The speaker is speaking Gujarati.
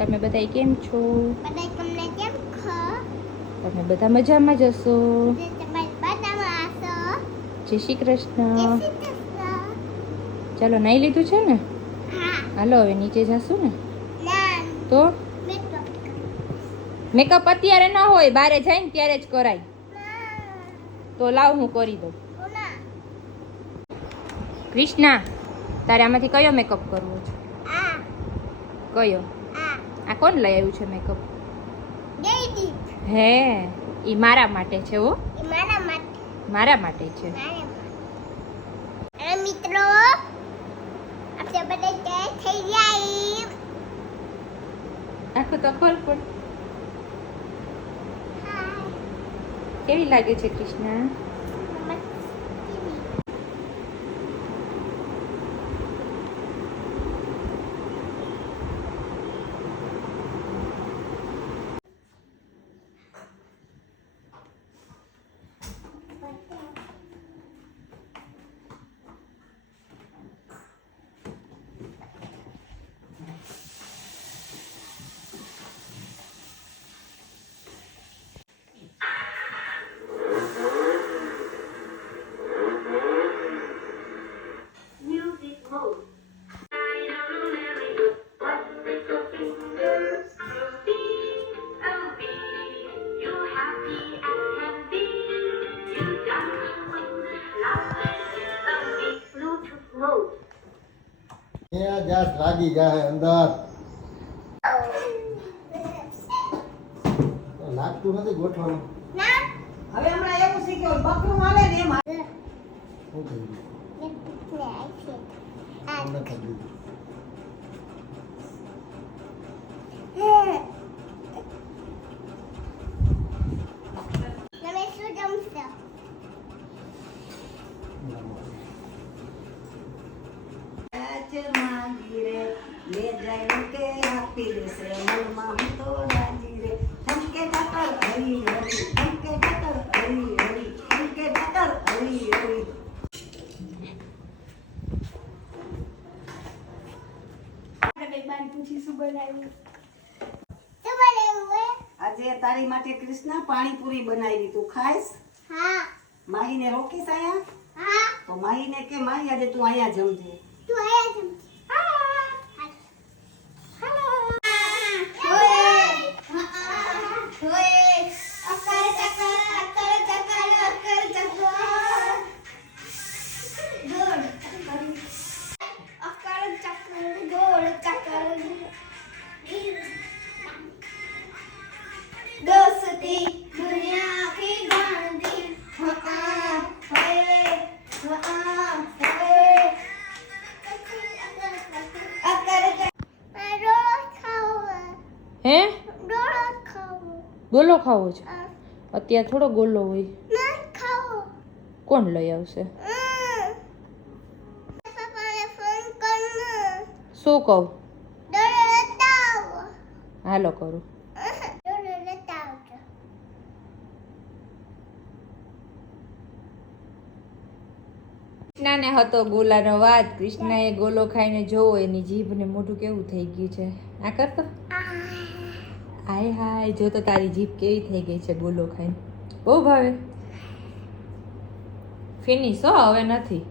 તમે બધા કેમ છો? બધા તમને કેમ છો? તમે બધા મજામાં જ હશો. તમે બધામાં હશો. જય શ્રી કૃષ્ણ. જય શ્રી કૃષ્ણ. ચાલો નાઈ લીધું છે ને? હા. હાલો હવે નીચે જાશું ને. ના. તો મેકઅપ. મેકઅપ અત્યારે ન હોય, બારે જાય ને ત્યારે જ કરાય. તો લાવ હું કરી દઉં. ના. કૃષ્ણા, તારે આમાંથી કયો મેકઅપ કરવો છે? આ. કયો? આ કોણ લઈ આવ્યું છે મેકઅપ? ગેડી. હે, ઈ મારા માટે છે હો. એ મારા માટે. મારા માટે છે. મારા માટે. અને મિત્રો, આપણે બધા તૈયાર થઈ જાય. આખું તો ખોલ પણ. હાય. કેવી લાગે છે કૃષ્ણા? ગેસ લાગી જાય અંદર. લાગતું નથી ગોઠવાનું. ના. હવે હમણાં એવું છે કે બકરું હાલે ને એમ શું થઈ ગયું? ને આઈ છે. આ. તમને થઈ ગયું. તમે શું જમશો? માંગી રે લે જાય કે આપી દેશે મનમાં હું તો રાજી રે થમકે ટકર હરી હરી થમકે ટકર હરી હરી થમકે ટકર હરી હરી. શું બનાવ્યું હે? આજે તારી માટે કૃષ્ણા પાણીપુરી બનાવી. તું ખાઈશ? હા. માહીને રોકીશ અહીંયા? હા. તો માહીને કે માહી આજે તું અહીંયા જમજે. તું આયા જમ. હા. હેલો. હોય. હોય. અકર ચકર અકર ચકર અકર ચકર. દોડ. અકર ચકર દોડ ચકર. दोस्ती दुनिया की गांधी हाँ होए हाँ होए अकर रोज खाओ હે? रोज खाओ ગોલો ખાવો છે? અત્યારે થોડો ગોલો હોય. ना खाओ કોણ લઈ આવશે? पापा ने फोन करना શું કહું? डर बताओ હાલો કરું. डर बताओ કૃષ્ણાને હતો ગોલાનો વાત. કૃષ્ણાએ ગોલો ખાઈને જોવો એની જીભ ને મોઢું કેવું થઈ ગયું છે. આ કરતો હાય હાય, જો તો તારી જીભ કેવી થઈ ગઈ છે ગોલો ખાઈને. બહુ ભાવે. ફિનિશ હો, હવે નથી.